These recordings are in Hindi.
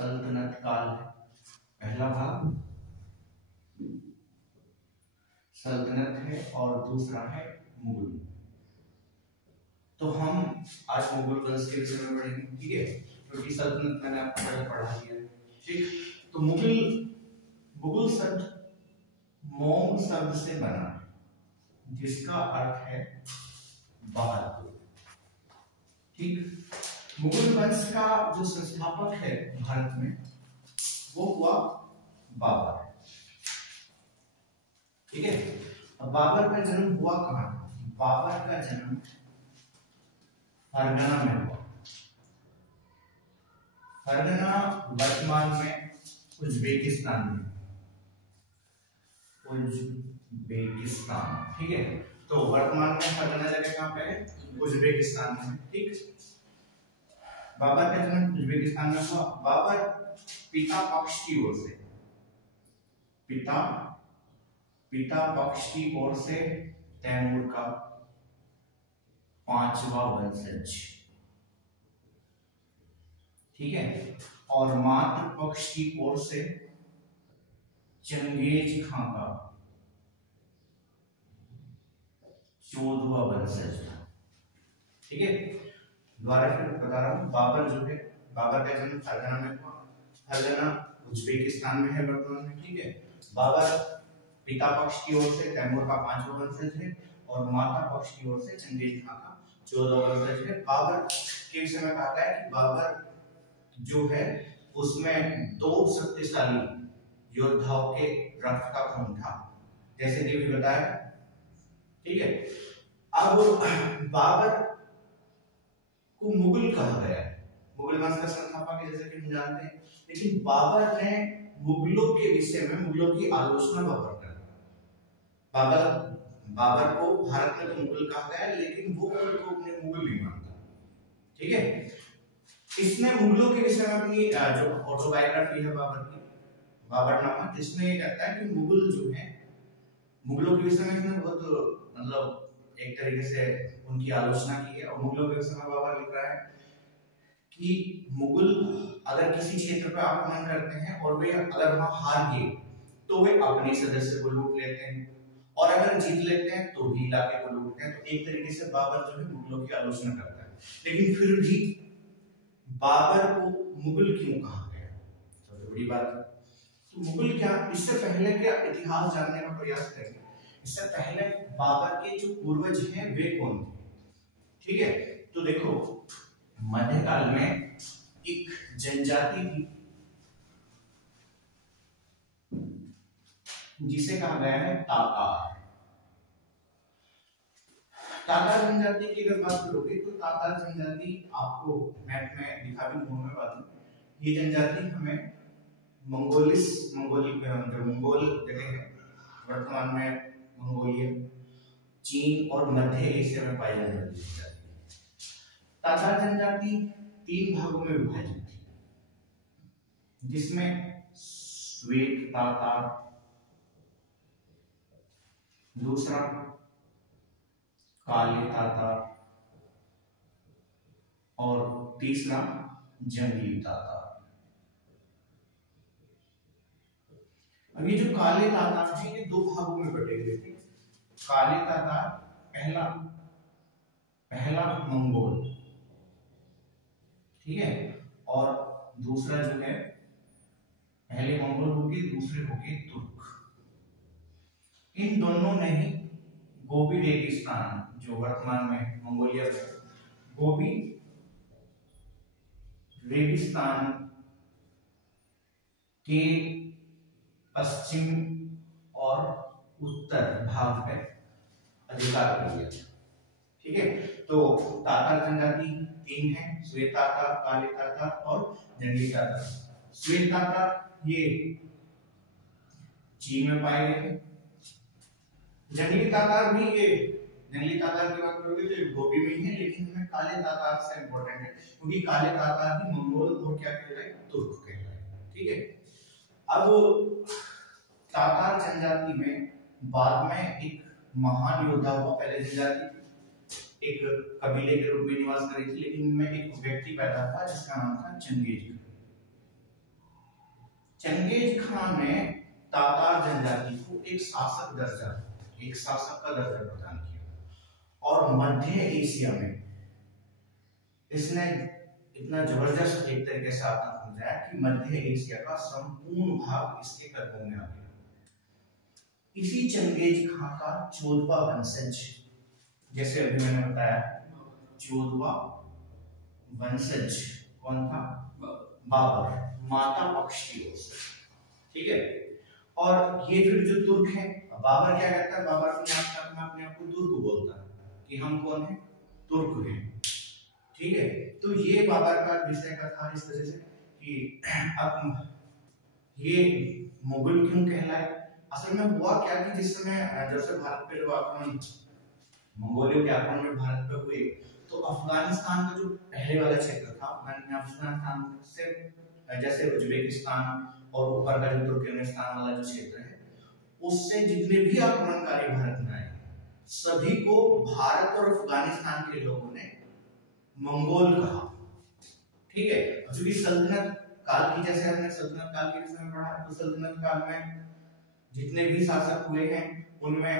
सल्तनत काल है। पहला भाग सल्तनत है और दूसरा है मुगल। तो हम आज मुगल वंश के विषय में पढ़ेंगे, ठीक है, क्योंकि सल्तनत मैंने आपको पहले पढ़ा दिया है। ठीक, तो मुगल शब्द मोंग शब्द से बना है जिसका अर्थ है बहादुर। ठीक, मुगल वंश का जो संस्थापक है भारत में वो हुआ बाबर। ठीक है, अब बाबर का जन्म हुआ कहां? बाबर का जन्म फरगना में हुआ। फरगना वर्तमान में उज्बेकिस्तान में, उज्बेकिस्तान। ठीक है, तो वर्तमान में फरगना जगह कहां पे है? उज्बेकिस्तान में। ठीक, बाबर का जन्म उज्बेकिस्तान में हुआ। बाबर पिता पक्ष की ओर से, पिता पक्ष की ओर से तैमूर का 5वां वंशज। ठीक है, और मातृ पक्ष की ओर से चंगेज खां का 14वां वंशज था। ठीक है, दोबारा फिर बता रहा हूं, बाबर जो है, बाबर का जन्म फरगना में हुआ। फरगना उज्बेकिस्तान में है वर्तमान में। ठीक है, बाबर पिता पक्ष की ओर से तैमूर का 5वां वंशज है और माता पक्ष की ओर से चंगेज खां का 14वां वंशज है। बाबर के विषय में कहा गया है कि बाबर जो है उसमें 2 शक्तिशाली योद्धाओं के रक्त का खून था, जैसे कि अभी बताया। ठीक है, अब बाबर को मुगल कहा गया है, मुगल वंश का संस्थापक है जैसे कि हम जानते हैं, लेकिन बाबर ने मुगलों के विषय में मुगलों की आलोचना बाबर कर। बाबर को भारत में तो मुगल कहा गया है, लेकिन वो खुद को अपने मुगल नहीं मानता। ठीक है, इसने मुगलों के विषय में अपनी जो ऑटोबायोग्राफी है बाबर की, बाबरनामा, जिसमें ये कहता है कि मुगल जो है, मुगलों के विषय में इसने बहुत मतलब एक तरीके से उनकी आलोचना की है। और मुगलों के विषय में बाबर लिख रहा है कि मुगल अगर किसी क्षेत्र पर आक्रमण करते हैं और वे अगर वहां हार गए तो वे अपने सदस्य को लूट लेते हैं, और अगर जीत लेते हैं तो भी इलाके को लूटते हैं। तो एक तरीके से बाबर जो है मुगलों की आलोचना करता है। लेकिन फिर भी बाबर को मुगल क्यों कहा गया, सबसे बड़ी बात है। तो मुगल क्या, इससे पहले क्या इतिहास जानने का प्रयास करेंगे। इससे पहले बाबर के जो पूर्वज हैं वे कौन थे? ठीक है, तो देखो, मध्यकाल में एक जनजाति थी जिसे कहा गया है तातार। तातार जनजाति की अगर बात करोगे तो तातार जनजाति आपको मैप में दिखा भी दूंगा बाद में। ये जनजाति हमें मंगोल जगह है वर्तमान में मंगोलिया, चीन और मध्य एशिया में पाई जाने वाली जनजाति। तातार जनजाति 3 भागों में विभाजित थी, जिसमें श्वेत तातार, दूसरा काले तातार और तीसरा जंगली तातार। अब ये जो काले तातार हैं ये 2 भागों में बटे हुए थे। काले तातार पहला मंगोल, ठीक है, और दूसरा जो है, पहले मंगोल हो गए, दूसरे हो गए तुर्क। इन दोनों ने ही गोबी रेगिस्तान, जो वर्तमान में मंगोलिया में, गोबी रेगिस्तान के पश्चिम और उत्तर भाग पे अधिकार कर लिया। ठीक है, तो तातार जनजाति 3 है, श्वेत तातार, काले तातार और जंगली तातार। श्वेत तातार ये चीन में पाए गए हैं। जंगली तातार भी, ये जंगली तातार की बात करोगे तो गोबी में ही है, लेकिन हमें काले तातार से इंपॉर्टेंट है क्योंकि काले तातार ही मंगोल और क्या कहलाए, तुर्क कहलाए। ठीक है, अब तातार जनजाति में बाद में एक महान योद्धा हुआ। पहले जनजाति एक कबीले के रूप में निवास करी थी, लेकिन इनमें एक व्यक्ति पैदा हुआ जिसका नाम था चंगेज। चंगेज खान ने तातार जनजाति को एक शासक का दर्जा प्रदान किया और मध्य एशिया में इसने इतना जबरदस्त एक तरीके से आपने समझाया कि मध्य एशिया का संपूर्ण भाग इसके कदमों में आ गया। इसी चंगेज खान का 14वां वंशज, जैसे अभी मैंने बताया 14वां वंशज कौन था? बाबर, माता पक्ष की ओर से, ठीक है। और ये फिर जो तुर्क है, बाबर क्या कहता है? बाबर अपने आप को तुर्क बोलता है कि हम कौन है? तुर्क हैं, ठीक है। तो ये बाबर का विषय का था इस तरह से कि अब ये मुगल क्यों कहलाए? असल में हुआ क्या कि जिस समय जब से भारत पे जो आक्रमण, मंगोलियों के आक्रमण में भारत पे हुए, तो अफगानिस्तान का जो पहले वाला क्षेत्र था, अफगानिस्तान से जैसे उज्बेकिस्तान और ऊपर का जो तुर्कमेनिस्तान वाला जो क्षेत्र है, उससे जितने भी आक्रमणकारी भारत में आए, सभी को भारत और अफगानिस्तान के लोगों ने मंगोल कहा, ठीक है। क्योंकि सल्तनत काल की, जैसे हमने सल्तनत काल के विषय में पढ़ा, तो सल्तनत काल में जितने भी शासक हुए हैं उनमें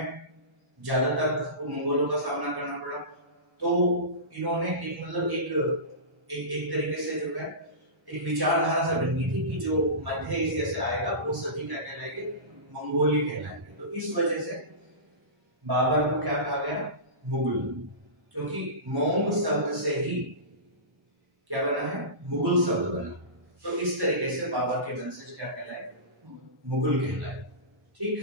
ज्यादातर मंगोलों का सामना करना पड़ा। तो इन्होंने एक मतलब एक तरीके से जो है एक विचारधारा से बन गई थी कि जो मध्य एशिया से आएगा वो सभी क्या कहलाएंगे? मंगोली कहलाएंगे। तो इस वजह से बाबर को क्या कहा गया? मुगल, क्योंकि मोंग शब्द से ही क्या बना है? मुगल शब्द बना। तो इस तरीके से बाबर के वंशज क्या कहलाए? मुगल कहलाए, ठीक।